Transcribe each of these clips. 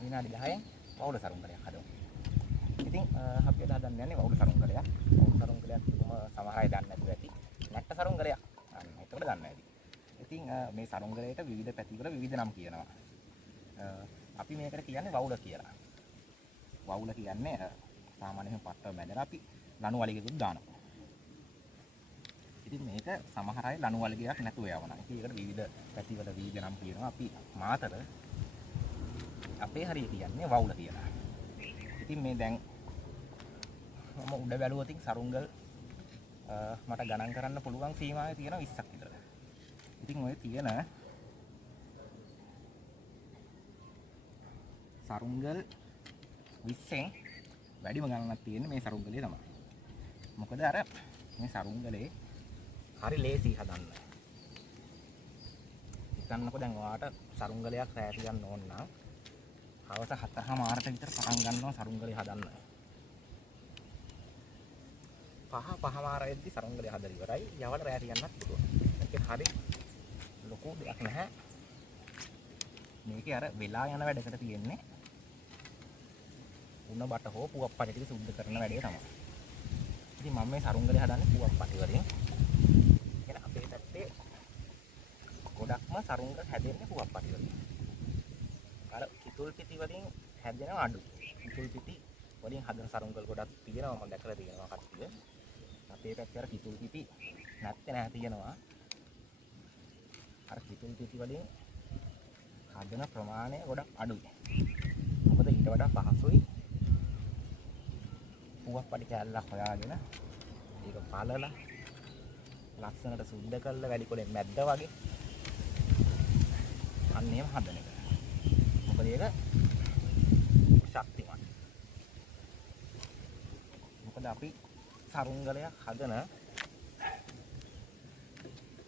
විනාඩි 10න් වවුල සරුංගලයක් හදමු. ඉතින් අපි අද හදන්න යන්නේ වවුල සරුංගලයක්. වවුල සරුංගලයක් කිව්වම සමහර අය දන්නේ නැතුව ඇති. නැට්ට සරුංගලයක්. අන්න ඒකට දන්නේ ඇති. ඉතින් මේ සරුංගලයට විවිධ පැතිවල විවිධ නම් කියනවා. අපි මේකට කියන්නේ වවුල කියලා. වවුල කියන්නේ සාමාන්‍යයෙන් පට්ටව බැඳලා අපි ලණු වලිගෙකුත් දානවා. ඉතින් මේක සමහර අය ලණු වලිගයක් නැතුව යවනවා. ඉතින් ඒකට විවිධ පැතිවල විවිධ නම් කියනවා. අපි මාතර අපේ හරිය කියන්නේ වවුල කියලා. ඉතින් මේ දැන් මම උඩ බැලුවොත් සරුංගල් මට ගණන් කරන්න පුළුවන් සීමාවේ තියෙන 20ක් විතර. ඉතින් ඔය තියෙන සරුංගල් 20න් වැඩිම ගණනක් තියෙන්නේ මේ සරුංගලේ තමයි. මොකද අර මේ සරුංගලේ හරි ලේසි හදන්න. හිතන්නකො දැන් ඔයාට සරුංගලයක් රැට ගන්න ඕන නම් හවස 4:00 විතර පටන් ගන්නවා සරුංගලේ හදන්න. 5:00 වෙද්දි සරුංගලේ හදලා ඉවරයි. යවල රැට යන්නත් පුළුවන්. ඒක හරි ලොකු දෙයක් නැහැ. මේකේ අර වෙලා යන වැඩකට තියෙන්නේ උණ බට හෝ පුවප්පටි ටික සුද්ධ කරන වැඩේ තමයි. ඉතින් මම මේ සරුංගලේ හදන්නේ පුවප්පටි වලින්. කියන අපේ පැත්තේ ගොඩක්ම සරුංගල් හැදෙන්නේ පුවප්පටි වලින්. අර කිතුල් පිටි වලින් හැදෙනවා අඩු. කිතුල් පිටි වලින් හදන සරුංගල් ගොඩක් තියෙනවා මම දැකලා තියෙනවා කට්ටිය. අපේ පැත්තේ අර කිතුල් පිටි නැත්තේ නැහැ තියෙනවා. අර කිතුල් පිටි වලින් හදන ප්‍රමාණය ගොඩක් අඩුයි. මොකද ඊට වඩා පහසුයි පුවප්පටි කෑල්ලක් හොයාගෙන ඒක පළලා ලස්සනට සුද්ධ කරලා වැඩි කොලෙන් මැද්ද වගේ අන්න එහෙම හදන එක. මොකද ඒක ශක්තිමත්. මොකද අපි සරුංගලයක් හදන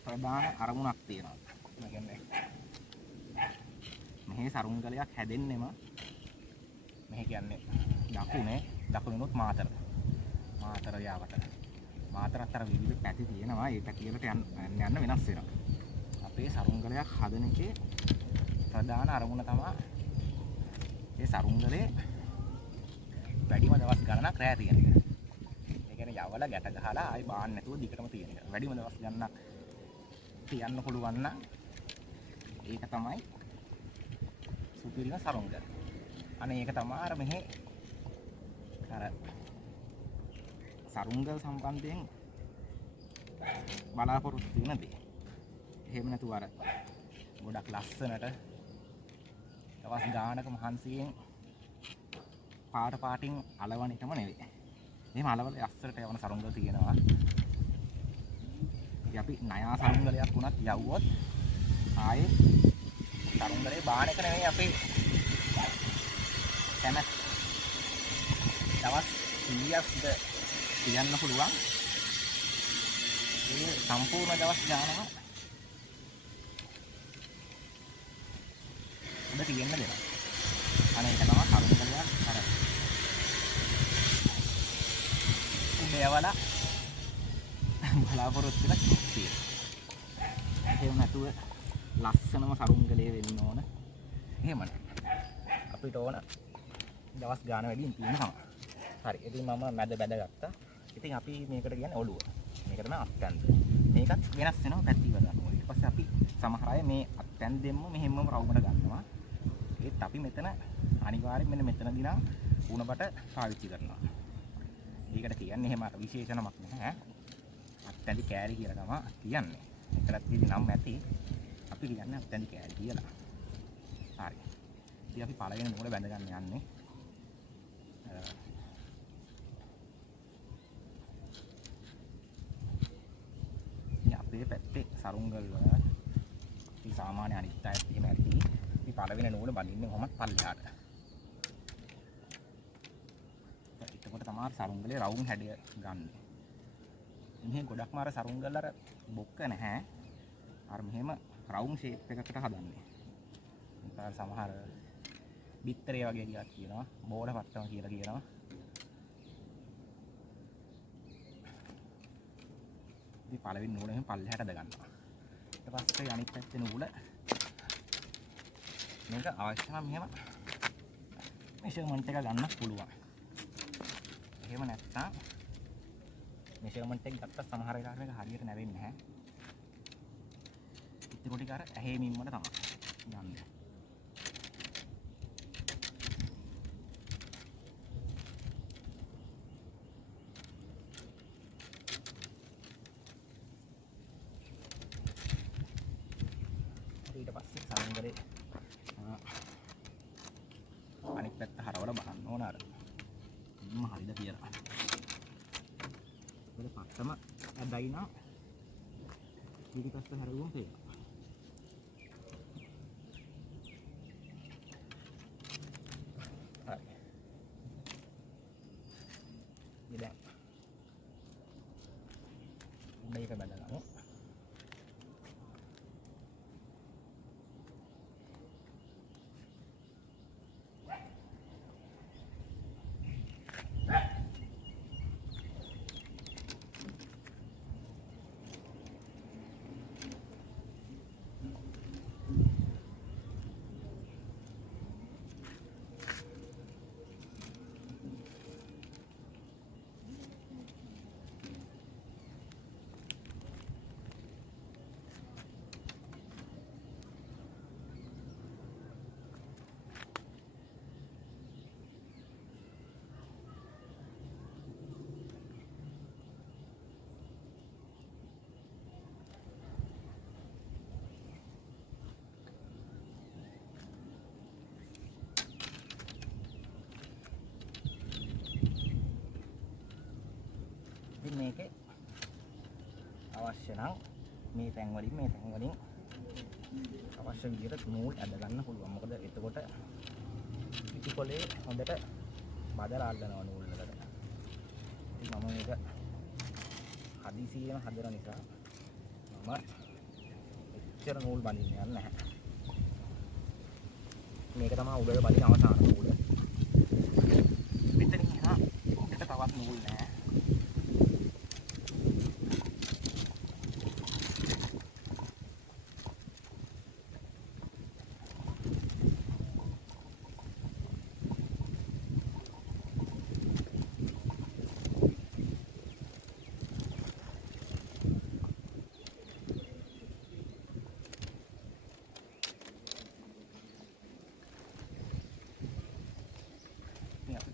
ප්‍රධාන අරමුණක් තියෙනවා. ඒ කියන්නේ මෙහි සරුංගලයක් හැදෙන්නෙම මෙහි කියන්නේ දකුණුනොත් මාතර යාවට මාතරත් අර විවිධ පැති තියෙනවා. ඒ පැති වලට යන්න වෙනස් වෙනවා. අපේ සරුංගලයක් හදන එකේ ප්‍රධාන අරමුණ තමයි ඒ සරුංගලේ වැඩිම දවස් ගණනක් රැ තියෙන එක. ඒ කියන්නේ යවල ගැට ගහලා ආයි බාන්න නැතුව දිගටම තියෙන එක. වැඩිම දවස් ගණනක් තියන්න පුළුවන් නම් ඒක තමයි සුපිරිම සරුංගල. අනේ ඒක තමයි අර මෙහි අර සරුංගල් සම්බන්ධයෙන් බලාපොරොත්තු වෙන දේ. එහෙම නැතුව අර ගොඩක් ලස්සනට දවස් ගානක මහන්සියෙන් පාටින් අලවන එකම නෙවෙයි. එහෙම අලවල යස්සරට යවන සරුංගල් තියෙනවා. ඉතින් අපි නයා සරුංගලයක් වුණත් යවුවොත් ආයේ සරුංගලේ බාන එක නෙවෙයි අපේ කැමැත්ත. දවස් 100ක් තියන්න පුළුවන්. ඒ සම්පූර්ණ දවස් ගානම උඩ තියෙන්න දෙනවා. අනේ ඒක තමයි සරුංගලයක් අර උඩ යවලා බලාපොරොත්තු වෙන කිසිය. එහෙම නැතුව ලස්සනම සරුංගලේ වෙන්න ඕන. එහෙමනේ. අපිට ඕන දවස් ගාන වැඩියෙන් තියෙනවා. හරි. ඉතින් මම මැද බැදගත්තා. ඉතින් අපි මේකට කියන්නේ ඔළුව. මේකට නම් අත්යන්ද. මේකත් වෙනස් වෙනවා පැති වල. ඊට පස්සේ අපි සමහර අය මේ අත්යන් දෙන්න මෙහෙමම රවුමට ගන්නවා. ඒත් අපි මෙතන අනිවාර්යෙන් මෙන්න මෙතනදී නම් උණබට පාවිච්චි කරනවා. ඒකට කියන්නේ එහෙම විශේෂණමක් නැහැ. අත්යන්දි කෑලි කියලා තමයි කියන්නේ. ඒකලත් ඉතින් නම් ඇති. අපි කියන්නේ අත්යන්දි කෑලි කියලා. හරි. ඉතින් අපි පළවෙනි නූල බැඳ ගන්න යන්නේ. අපේ පැත්තේ සරුංගල් වල අපි සාමාන්‍ය අනිත් අයත් එහෙම ඇති. අපි පළවෙනි නූල බඳින්නේ කොහොමද පල්ලෙහාට. එතකොට තමයි සරුංගලේ රවුම් හැඩය ගන්න. මෙහි ගොඩක්ම අර සරුංගල් අර බොක්ක නැහැ. අර මෙහෙම රවුම් ෂේප් එකකට හදන්නේ. ඒතර සමහර බිත්තරේ වගේ ගියක් කියනවා. බෝල පට්ටම කියලා කියනවා. ඉතින් පළවෙනි නූල එහෙම පල්ලෙහාට ද ගන්නවා. ඊට පස්සේ අනිත් පැත්තේ නූල මේක අවශ්‍ය නම් මෙහෙම මෙෂර්මන්ට් එක ගන්න පුළුවන්. එහෙම නැත්නම් මෙෂර්මන්ට් එක ගත්ත සමහර වෙලාවට මේක හරියට නැවෙන්නේ නැහැ. ඉතින් ටික අර ඇහි මිම්මට තමයි ගන්න. ඊට පස්සේ සමහරේ අනිත් පැත්ත හරවලා බලන්න ඕන අර හරිද කියලා. ඒක පස්සම ඇදයි නා පිටිපස්ස හැරෙවුම් පේනවා. හරි. ඉතින් මේක බදගමු. මේකේ අවශ්‍ය නම් මේ තැන් වලින් අවශ්‍ය විදිහට නූල් ඇද ගන්න පුළුවන්. මොකද එතකොට පිටිකොලේ හොඳට බදලා අල්ලනවා නූල් වලට. ඉතින් මම මේක හදිසියෙම හදන නිසා මම එච්චර නූල් බඳින්න යන්නේ නැහැ. මේක තමයි උඩට බඳින අවසාන නූල. මෙතනින් එහා උඩට තවත් නූල් නැහැ.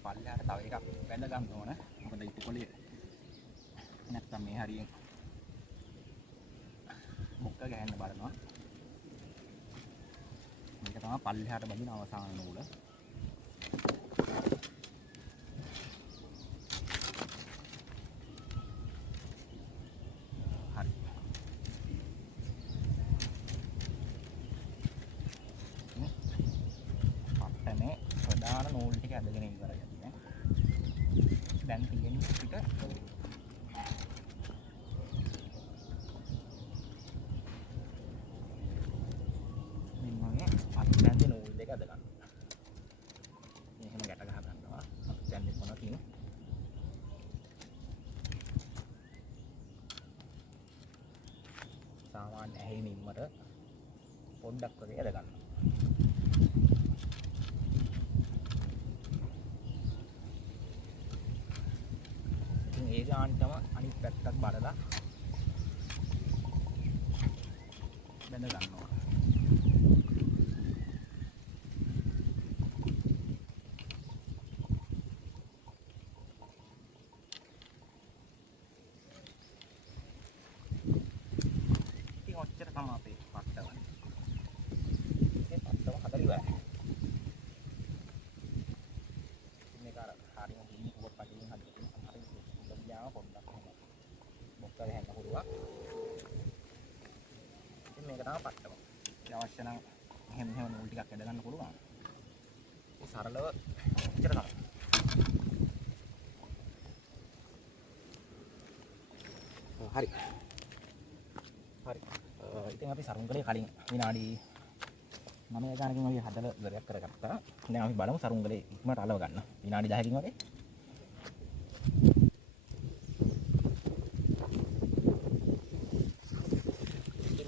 පල්ලෙහාට තව එකක් වැඳ ගන්න ඕන. මොකද ඉතිකොලේ නැත්තම් මේ හරියෙන් මොක්ක ගහන්න බලනවා. මේක තමයි පල්ලෙහාට බඳින අවසාන නූල. හරි. පට්ටනේ ප්‍රධාන නූල් ටික ඇදගෙන ඉවරයි. දැන් තියෙන්නේ පිට මෙන්නගේ අත්දැන්දේ නූල් දෙක අද ගන්න. එහෙම ගැට ගහ ගන්නවා. අත්දැන්දේ කොනකින් සාමාන්‍ය ඇහි මිම්මට පොඩ්ඩක් වගේ අද ගන්නවා. ඒ ගානටම අනිත් පැත්තත් බලලා බැඳ ගන්නවා. ඉතින් ඔච්චර තමයි අපේ පට්ටවන්නේ. මේ පට්ටව හතර ඉවරයි. මේක අර හරියම දින්න පොත් පටින් හදලා පොඩ්ඩක් මොකද හැන්න පුළුවන්. ඉතින් මේක තමයි පට්ටම. අවශ්‍ය නම් මෙහෙම නූල් ටිකක් ඇද ගන්න පුළුවන්. ඒ සරලව ඉතර තමයි. හරි. ඉතින් අපි සරුංගලේ කලින් විනාඩි 9 ගානකින් වගේ හදලා ඉවරයක් කරගත්තා. දැන් අපි බලමු සරුංගලේ ඉක්මනට අලව ගන්න. විනාඩි 10කින් වගේ.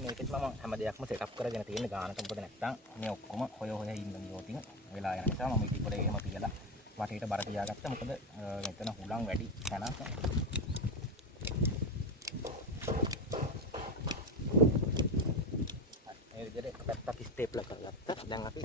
මේකෙත් මම හැම දෙයක්ම සෙටප් කරගෙන තියෙන ගානට මොකද නැත්තම් මේ ඔක්කොම හොය හොය ඉන්න ගියොතින් වෙලා යන නිසා මම ඉතින් පොඩේ එහෙම තියලා වටේට බර තියාගත්තා. මොකද මෙතන හුලං වැඩි තැනක්. මේ විදිහට එක පැත්තක් ස්ටේප්ලර් කරගත්තා. දැන් අපි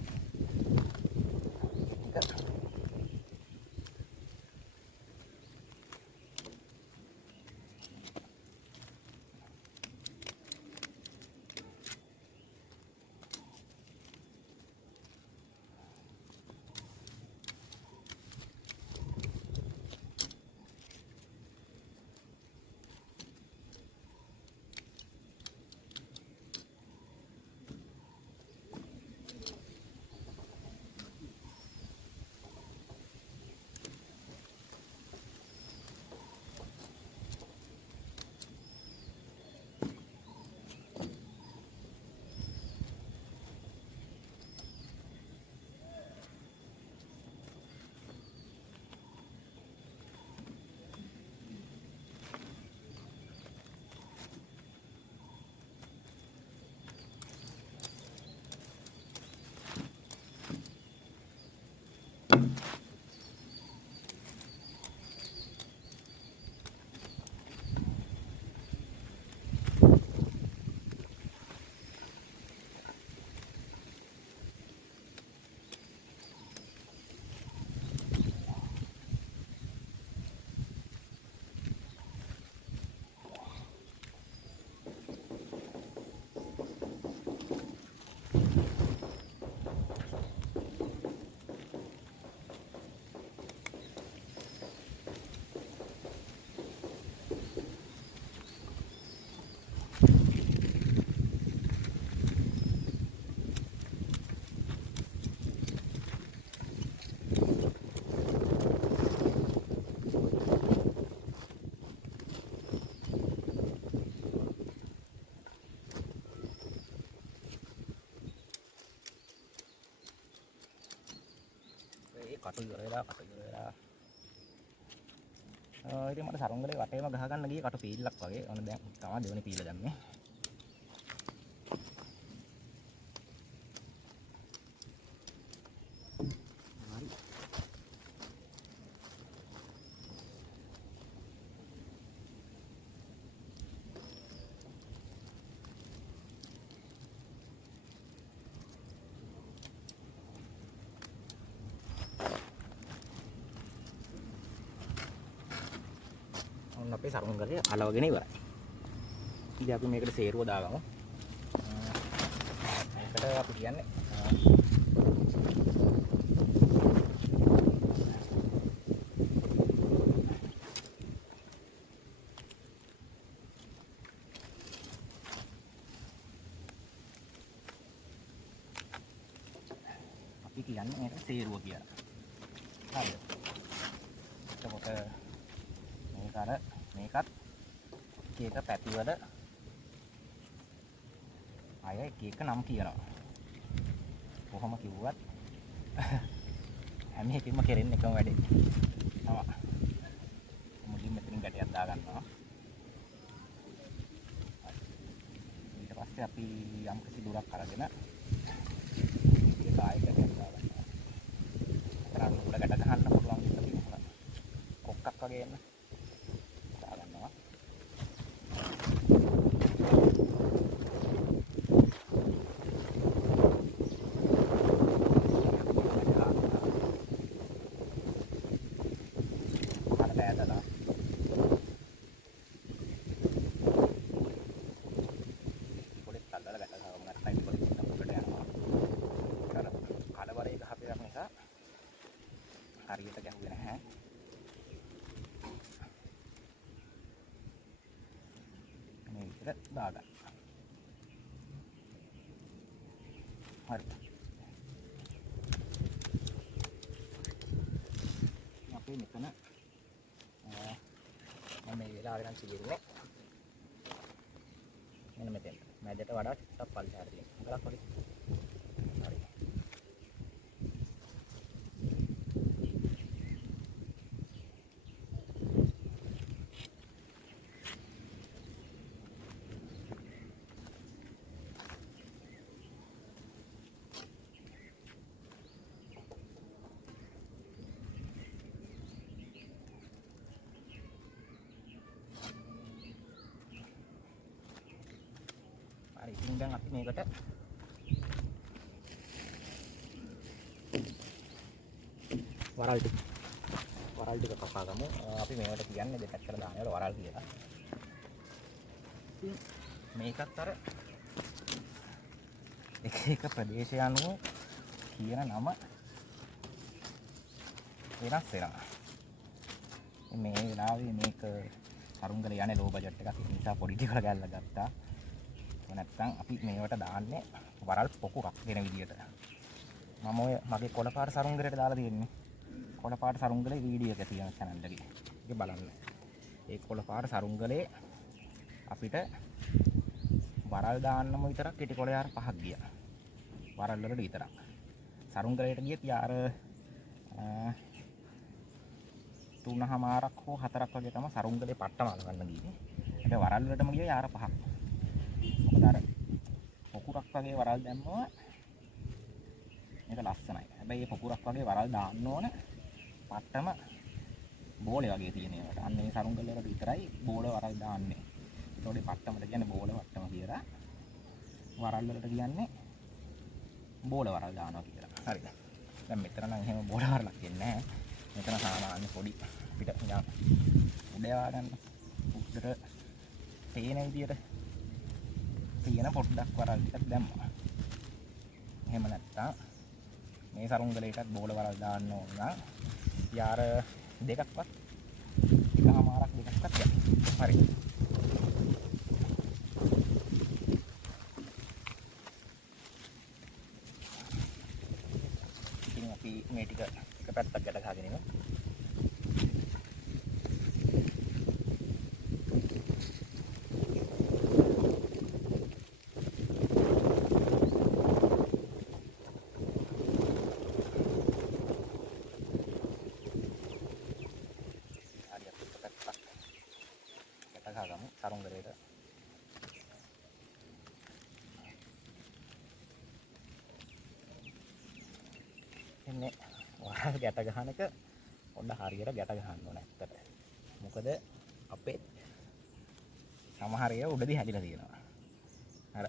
කටු ඉවර වෙලා ඉතින් මට සරුංගලේ වටේම ගහ ගන්න ගියේ කටු පීල්ලක් වගේ. ඔන්න දැන් තමයි දෙවෙනි පීල්ල දැම්මේ. හරි. අපේ සරුංගලේ අලවගෙන ඉවරයි. ඉතින් අපි මේකට සේරුව දාගමු. මේකට අපි කියන්නේ මේකට සේරුව කියලා. හරිද? එතකොට මේකත් එක පැතිවල අය එක නම් කියනවා. කොහොම කිව්වත් හැම එකකින්ම කෙරෙන්නේ එකම වැඩේ. තමයි. මුලින්ම මෙතනින් ගැටයක් දා ගන්නවා. ඊට පස්සේ අපි යම් කිසි දුරක් අරගෙන ඒක ආයෙ ගැටයක් දා ගන්නවා. කරන් උඩ ගැට ගන්න පුළුවන් ඉතින් කොක්කක් වගේ එන්න. හරියට ගැහුවේ නැහැ. මේ විදිහට දාගන්න. හරි. අපි මෙතන මම මේ වෙලාවේ නම් සිදුන්නේ මෙන්න මෙතෙන්. මැදට වඩා ටිකක් පල්ලෙහාට තියෙන. හතරක් වගේ. හරි. දැන් අපි මේකට වරල් ටික කපා ගමු. අපි මේවට කියන්නේ දෙපැත්තට දාන ඒවා වරල් කියලා. ඉතින් මේකත් අර එක ප්‍රදේශය අනුව කියන නම වෙනස් වෙනවා. මේ වෙලාවේ මේක සරුංගල යන්නේ ලෝ බජට් එකක් නිසා පොඩි ටිකක් ගල්ලා ගත්තා. නැත්තම් අපි මේවට දාන්නේ වරල් පොකුරක් වෙන විදියට. මම ඔය මගේ කොළපාට සරුංගලයට දාලා තියෙන්නේ. කොළපාට සරුංගලේ වීඩියෝ එක තියෙන channel එකේ. ඒක බලන්න. ඒ කොළපාට සරුංගලේ අපිට වරල් දාන්නම විතරක් කෙටි කොළ යාර 5ක් ගියා. වරල් වලට විතරක්. සරුංගලයට ගියත් යාර 3මාරක් හෝ 4ක් වගේ තමයි සරුංගලේ පට්ටම අලගන්න ගියේ. ඒක වරල් වලටම ගියා යාර 5ක්. මොකද අර පොකුරක් වගේ වරල් දැම්මම මේක ලස්සනයි. හැබැයි මේ පොකුරක් වගේ වරල් දාන්න ඕන පට්ටම බෝලේ වගේ තියෙන ඒවාට. අන්න මේ සරුංගල වලට විතරයි බෝල වරල් දාන්නේ. ඒතකොට පට්ටමට කියන්නේ බෝල වට්ටම කියලා. වරල් වලට කියන්නේ බෝල වරල් දානවා කියලා. හරිද? දැන් මෙතන නම් එහෙම බෝල වරලක් කියන්නේ නැහැ. මෙතන සාමාන්‍ය පොඩි අපිට නිකන් උඩයා ගන්න උඩට තේන විදියට තියෙන පොඩ්ඩක් වරල් ටිකක් දැම්මා. එහෙම නැත්තම් මේ සරුංගලයටත් බෝල වරල් දාන්න ඕන නම් යාර දෙකක්වත් එකමාරක් දෙකක්වත් යන්න. හරි. ඉතින් අපි මේ ටික එක පැත්තක් ගැට ගහගෙන ඉමු. ගහගමු සරුංගලයට. එන්නේ වරල් ගැට ගහන එක පොඩ්ඩ හරියට ගැට ගහන්න ඕන ඇත්තට. මොකද අපේ සමහර ඒවා උඩදී හැදිලා තියෙනවා. අර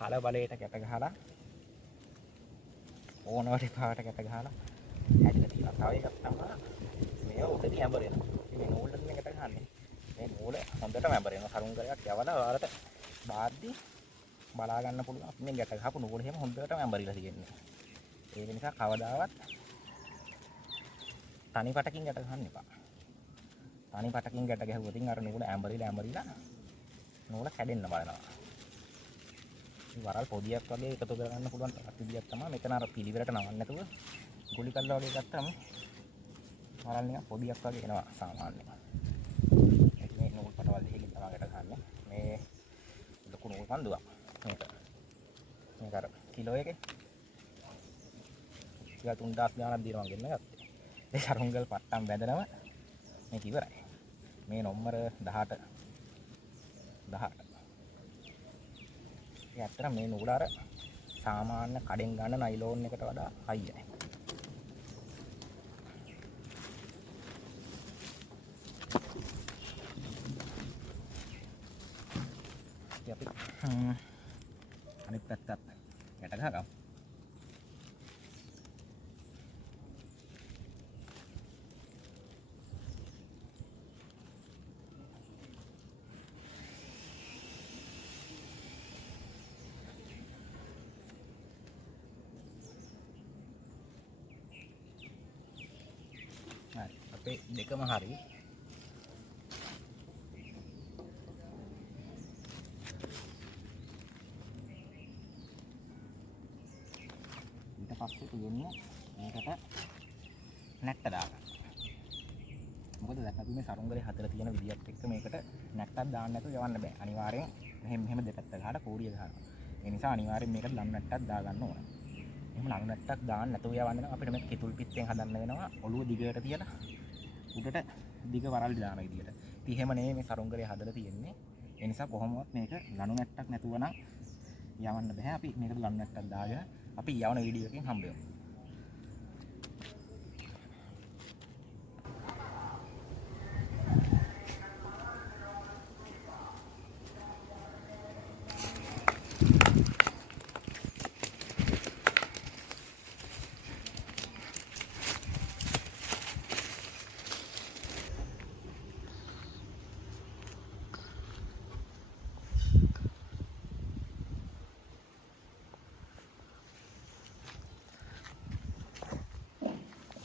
කල බලයට ගැට ගහලා ඕනවට පාට ගැට ගහලා හැදිලා තියෙනවා. තව එකක් තමයි මේවා උඩදී හැඹරෙනවා. මේ නූලට මේ ගැට ගහන්නේ. මේ නූල හොඳටම හැඹරෙනවා. සරුංගලයක් යවලා ඔයාලට බාද්දි බලා ගන්න පුළුවන්. මේ ගැට ගහපු නූල එහෙම හොඳටම හැඹරිලා තියෙන්නේ. ඒ නිසා කවදාවත් තනි පටකින් ගැට ගහන්න එපා. තනි පටකින් ගැට ගැහුවොත් අර නූල හැඹරිලා නූල කැඩෙන්න බලනවා. මේ වරල් පොදියක් වගේ එකතු කරගන්න පුළුවන් විදියක් තමයි මෙතන අර පිළිවෙලට නවන්න නැතුව ගුලි කල්ලා වගේ ගත්තාම වරල් නිකන් පොදියක් වගේ එනවා සාමාන්‍යයෙන්. මේ නූල් පටවල් දෙකකින් තමයි ගැට ගහන්නේ. මේ ලොකු නූල් කන්දුවක් මේක අර කිලෝ එකේ 3000 ගානක් දීලා මම ගෙන්න ගත්තේ. ඒ සරුංගල් පට්ටම් බැඳනම මේක ඉවරයි. මේ නම්බර 18. ඒ අතර මේ නූල අර සාමාන්‍ය කඩෙන් ගන්න නයිලෝන් එකට වඩා හයියයි. අපි අනිත් පැත්තත් ගැට ගහගමු. අපේ දෙකම හරි. ඊට පස්සේ තියෙන්නේ මේකට නැට්ට දාගන්න. මොකද දැන් අපි මේ සරුංගලේ හදලා තියෙන විදියත් එක්ක මේකට නැට්ටක් දාන්න නැතුව යවන්න බෑ. අනිවාර්යෙන් මෙහෙම දෙපැත්ත ගහලා කෝරිය ගහනවා. ඒ නිසා අනිවාර්යෙන් මේකට ලණු නැට්ටක් දාගන්න ඕන. එහෙම ලණු නැට්ටක් දාන්න නැතුව යවන්න නම් අපිට මේක කිතුල් පිටෙන් හදන්න වෙනවා. ඔළුව දිගට තියලා උඩට දිග වරල් දාන විදියට. ඉතින් එහෙම නෙමෙයි මේ සරුංගලේ හදලා තියෙන්නේ. ඒ නිසා කොහොමවත් මේක ලණු නැට්ටක් නැතුව නම් යවන්න බෑ. අපි මේකට ලණු නැට්ටක් දාගෙන අපි යවන වීඩියෝ එකකින් හම්බ වෙමු.